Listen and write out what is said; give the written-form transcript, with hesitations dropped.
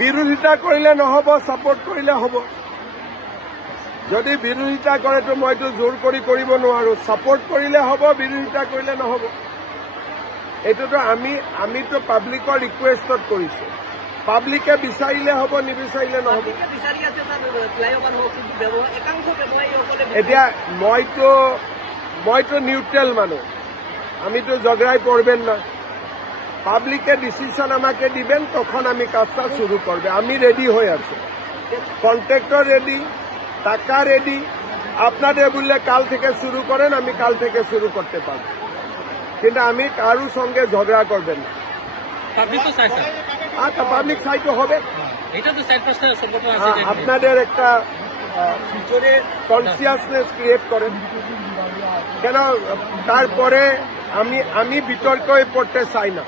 বিৰোধিতা কৰিলে নহ'ব, ছাপোৰ্ট কৰিলে হ'ব। যদি বিৰোধিতা কৰে তো মইতো জোৰ কৰি কৰিব নোৱাৰো, ছাপোৰ্ট কৰিলে হ'ব, বিৰোধিতা কৰিলে নহ'ব। এইটোতো আমিতো পাব্লিকৰ ৰিকুৱেষ্টত কৰিছো, পাব্লিকে বিচাৰিলে হ'ব, নিবিচাৰিলে নহ'ব। এতিয়া মইতো নিউট্ৰেল মানুহ, আমিতো ঝগড়াই পড়বেন না। পাবলিকে ডিসিশন আমাকে দিবেন, তখন আমি কাজটা শুরু করবে। আমি রেডি হয়ে আছি, কন্ট্রাক্টর রেডি, টাকা রেডি। আপনাদের বললে কাল থেকে শুরু করেন, আমি কাল থেকে শুরু করতে পারব, কিন্তু আমি কারোর সঙ্গে ঝগড়া করবেন না। আচ্ছা, পাবলিক সাইটও হবে, আপনাদের একটা কনসিয়াসনেস ক্রিয়েট করেন। কেন তারপরে আমি বিতর্কে পড়তে চাই না।